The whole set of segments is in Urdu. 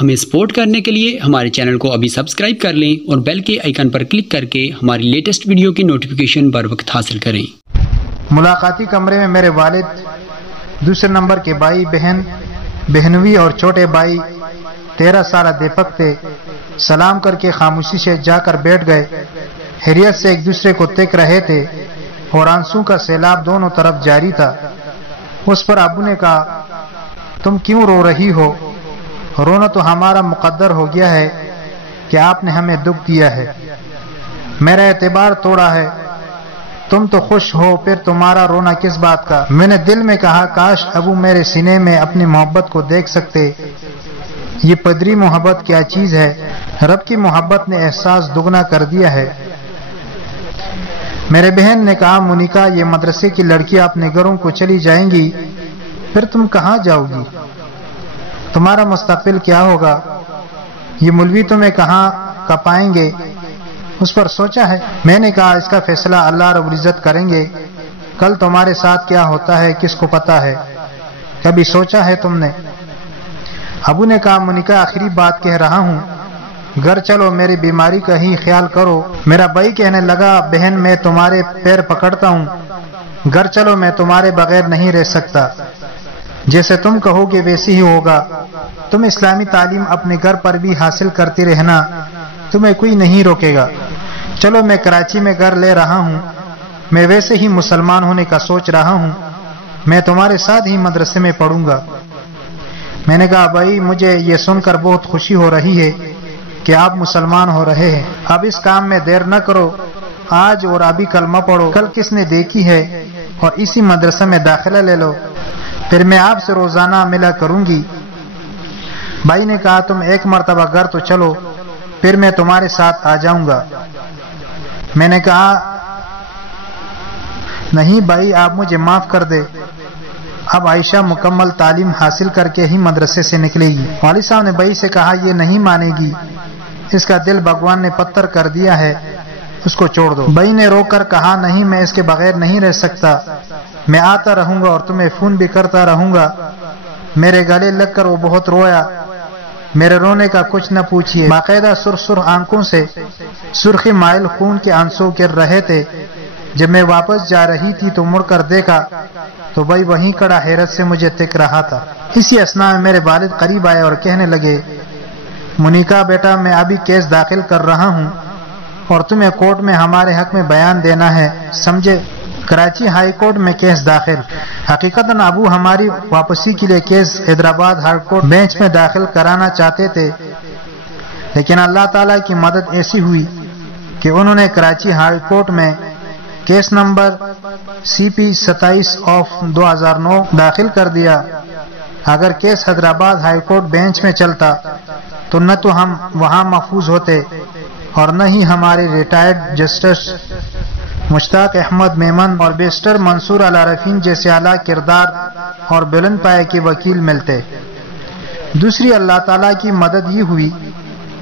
ہمیں سپورٹ کرنے کے لیے ہمارے چینل کو ابھی سبسکرائب کر لیں اور بیل کے آئیکن پر کلک کر کے ہماری لیٹسٹ ویڈیو کی نوٹیفیکیشن بر وقت حاصل کریں۔ ملاقاتی کمرے میں میرے والد، دوسرے نمبر کے بھائی بہن، بہنوئی اور چھوٹے بھائی 13 سالہ دیپک تھے۔ سلام کر کے خاموشی سے جا کر بیٹھ گئے۔ حیرت سے ایک دوسرے کو دیکھ رہے تھے اور آنسو کا سیلاب دونوں طرف جاری تھا۔ اس پر ابو نے کہا، تم کیوں رو رہی ہو؟ رونا تو ہمارا مقدر ہو گیا ہے کہ آپ نے ہمیں دکھ دیا ہے، میرا اعتبار توڑا ہے۔ تم تو خوش ہو، پھر تمہارا رونا کس بات کا؟ میں نے دل میں کہا، کاش ابو میرے سینے میں اپنی محبت کو دیکھ سکتے۔ یہ پدری محبت کیا چیز ہے؟ رب کی محبت نے احساس دگنا کر دیا ہے۔ میرے بہن نے کہا، مونیکا، یہ مدرسے کی لڑکیاں اپنے گھروں کو چلی جائیں گی، پھر تم کہاں جاؤ گی؟ تمہارا مستقبل کیا ہوگا؟ یہ مولوی تمہیں کہاں کپائیں گے؟ اس پر سوچا ہے؟ میں نے کہا، اس کا فیصلہ اللہ رب العزت کریں گے۔ کل تمہارے ساتھ کیا ہوتا ہے کس کو پتا ہے؟ کبھی سوچا ہے تم نے؟ ابو نے کہا، مونیکا، آخری بات کہہ رہا ہوں، گھر چلو، میری بیماری کا ہی خیال کرو۔ میرا بھائی کہنے لگا، بہن میں تمہارے پیر پکڑتا ہوں، گھر چلو، میں تمہارے بغیر نہیں رہ سکتا۔ جیسے تم کہو گے ویسے ہی ہوگا۔ تم اسلامی تعلیم اپنے گھر پر بھی حاصل کرتی رہنا، تمہیں کوئی نہیں روکے گا۔ چلو، میں کراچی میں گھر لے رہا ہوں، میں ویسے ہی مسلمان ہونے کا سوچ رہا ہوں، میں تمہارے ساتھ ہی مدرسے میں پڑھوں گا۔ میں نے کہا، بھائی، مجھے یہ سن کر بہت خوشی ہو رہی ہے کہ آپ مسلمان ہو رہے ہیں۔ اب اس کام میں دیر نہ کرو، آج اور ابھی کلمہ پڑھو، کل کس نے دیکھی ہے، اور اسی مدرسے میں داخلہ لے لو، پھر میں آپ سے روزانہ ملا کروں گی۔ بھائی نے کہا، تم ایک مرتبہ گھر تو چلو، پھر میں تمہارے ساتھ آ جاؤں گا۔ میں نے کہا، نہیں بھائی، آپ مجھے معاف کر دے، اب عائشہ مکمل تعلیم حاصل کر کے ہی مدرسے سے نکلے گی۔ والد صاحب نے بھائی سے کہا، یہ نہیں مانے گی، اس کا دل بھگوان نے پتھر کر دیا ہے، اس کو چھوڑ دو۔ بھائی نے رو کر کہا، نہیں، میں اس کے بغیر نہیں رہ سکتا، میں آتا رہوں گا اور تمہیں فون بھی کرتا رہوں گا۔ میرے گلے لگ کر وہ بہت رویا، میرے رونے کا کچھ نہ پوچھیے، باقاعدہ سرخ آنکھوں سے سرخی مائل خون کے آنسو گر رہے تھے۔ جب میں واپس جا رہی تھی تو مڑ کر دیکھا تو بھائی وہیں کھڑا حیرت سے مجھے دیکھ رہا تھا۔ اسی اثناء میں میرے والد قریب آئے اور کہنے لگے، مونیکا بیٹا، میں ابھی کیس داخل کر رہا ہوں اور تمہیں کورٹ میں ہمارے حق میں بیان دینا ہے، سمجھے؟ کراچی ہائی کورٹ میں کیس داخل۔ حقیقتاً ابو ہماری واپسی کے لیے case Hyderabad high court bench میں داخل کرانا چاہتے تھے، لیکن اللہ تعالیٰ کی مدد ایسی ہوئی کہ انہوں نے کراچی ہائی کورٹ میں کیس نمبر CP 27/2009 داخل کر دیا۔ اگر case Hyderabad high court bench میں چلتا تو نہ تو ہم وہاں محفوظ ہوتے اور نہ ہی ہمارے ریٹائرڈ جسٹس مشتاق احمد میمن اور بیرسٹر منصور العارفین جیسے اعلیٰ کردار اور بلند پائے کے وکیل ملتے۔ دوسری اللہ تعالیٰ کی مدد یہ ہوئی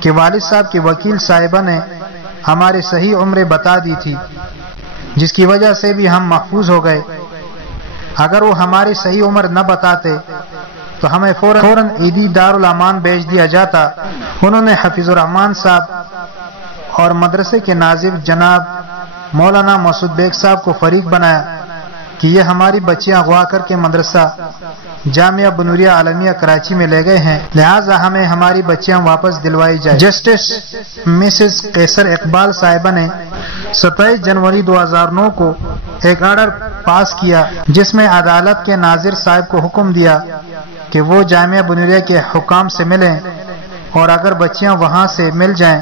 کہ والد صاحب کے وکیل صاحبہ نے ہمارے صحیح عمریں بتا دی تھی، جس کی وجہ سے بھی ہم محفوظ ہو گئے۔ اگر وہ ہماری صحیح عمر نہ بتاتے تو ہمیں فوراً عیدی دارالامان بھیج دیا جاتا۔ انہوں نے حفیظ الرحمان صاحب اور مدرسے کے ناظر جناب مولانا مسعود بیگ صاحب کو فریق بنایا کہ یہ ہماری بچیاں اغوا کر کے مدرسہ جامعہ بنوریہ عالمیہ کراچی میں لے گئے ہیں، لہٰذا ہمیں ہماری بچیاں واپس دلوائی جائے۔ جسٹس مسز قیصر اقبال صاحبہ نے 27 جنوری 2009 کو ایک آرڈر پاس کیا جس میں عدالت کے ناظر صاحب کو حکم دیا کہ وہ جامعہ بنوریہ کے حکام سے ملیں اور اگر بچیاں وہاں سے مل جائیں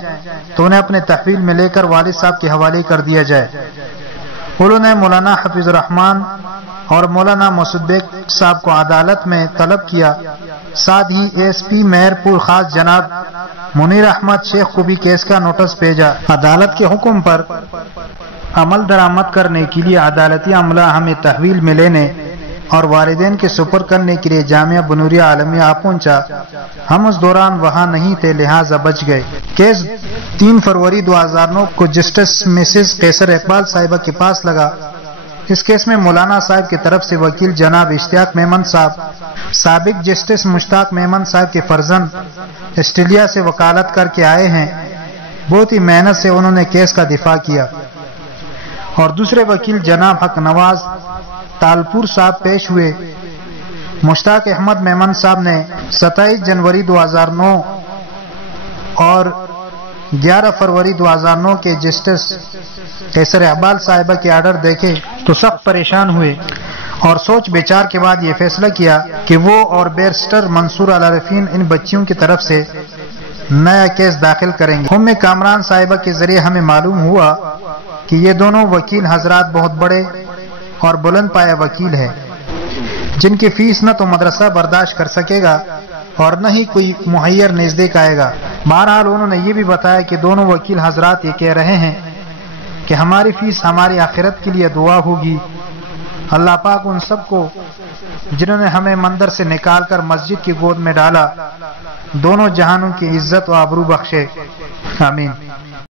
تو انہیں اپنے تحویل میں لے کر والد صاحب کے حوالے کر دیا جائے۔ انہوں نے مولانا حفیظ الرحمان اور مولانا مسعود بیگ صاحب کو عدالت میں طلب کیا، ساتھ ہی ASP مہر پور خاص جناب منیر احمد شیخ کو بھی کیس کا نوٹس بھیجا۔ عدالت کے حکم پر عمل درآمد کرنے کے لیے عدالتی عملہ ہمیں تحویل میں لینے اور والدین کے سپرد کرنے کے لیے جامعہ بنوریہ عالمیہ آ پہنچا۔ ہم اس دوران وہاں نہیں تھے، لہٰذا بچ گئے۔ کیس 3 فروری 2009 کو جسٹس مسز قیصر اقبال صاحبہ کے پاس لگا۔ اس کیس میں مولانا صاحب کی طرف سے وکیل جناب اشتیاق میمن صاحب سابق جسٹس مشتاق میمن صاحب کے فرزند آسٹریلیا سے وکالت کر کے آئے ہیں. بہت ہی محنت سے انہوں نے کیس کا دفاع کیا. اور دوسرے وکیل جناب حق نواز تالپور صاحب پیش ہوئے. مشتاق احمد میمن صاحب نے 27 جنوری 2009 اور 11 فروری 2009 کے جسٹس قیصر اقبال صاحبہ کے آرڈر دیکھے تو سخت پریشان ہوئے اور سوچ بچار کے بعد یہ فیصلہ کیا کہ وہ اور بیرسٹر منصور العارفین ان بچیوں کی طرف سے نیا کیس داخل کریں گے. ام کامران صاحبہ کے ذریعے ہمیں معلوم ہوا کہ یہ دونوں وکیل حضرات بہت بڑے اور بلند پایہ وکیل ہیں جن کی فیس نہ تو مدرسہ برداشت کر سکے گا اور نہ ہی کوئی مہیر نزدیک آئے گا. بہرحال انہوں نے یہ بھی بتایا کہ دونوں وکیل حضرات یہ کہہ رہے ہیں کہ ہماری فیس ہماری آخرت کے لیے دعا ہوگی. اللہ پاک ان سب کو جنہوں نے ہمیں مندر سے نکال کر مسجد کی گود میں ڈالا دونوں جہانوں کی عزت و آبرو بخشے. آمین.